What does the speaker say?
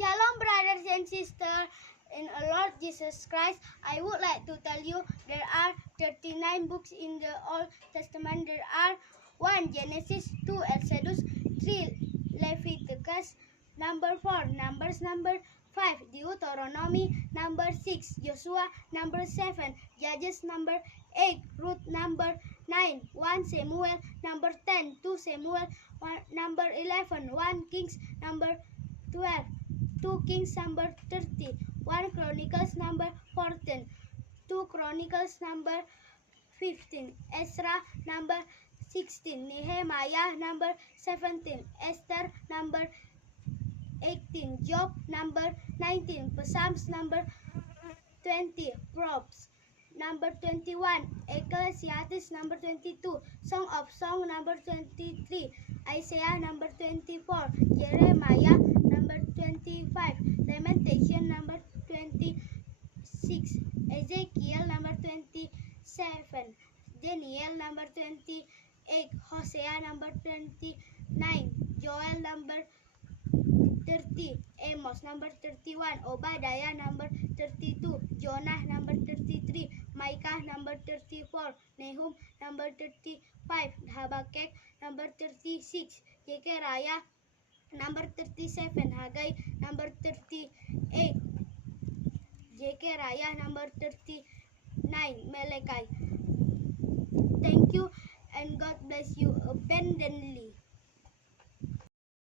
Shalom, brothers and sisters. In our Lord Jesus Christ, I would like to tell you there are 39 books in the Old Testament. There are 1 Genesis, 2 Exodus, 3 Leviticus, number 4 Numbers, number 5 Deuteronomy, number 6 Joshua, number 7 Judges, number 8 Ruth, number 9 1 Samuel, number 10 2 Samuel, number 11 1 Kings, number 12 2 Kings, number 30 1 Chronicles, number 14 2 Chronicles, number 15 Ezra, number 16 Nehemiah, number 17 Esther, number 18 Job, number 19 Psalms, number 20 Proverbs, number 21 Ecclesiastes, number 22 Song of Song, number 23 Isaiah, number 24 Jeremiah, number 25 Lamentation, number 26 Ezekiel, number 27 Daniel, number 28 Hosea, number 29 Joel, number 30 Amos, number 31 Obadiah, number 32 Jonah, number 33 Micah, number 34 Nahum, number 35 Habakkuk, number 36 Zechariah, number 37 Haggai, number 38 Zechariah, number 39 Malachi. Thank you and God bless you abundantly.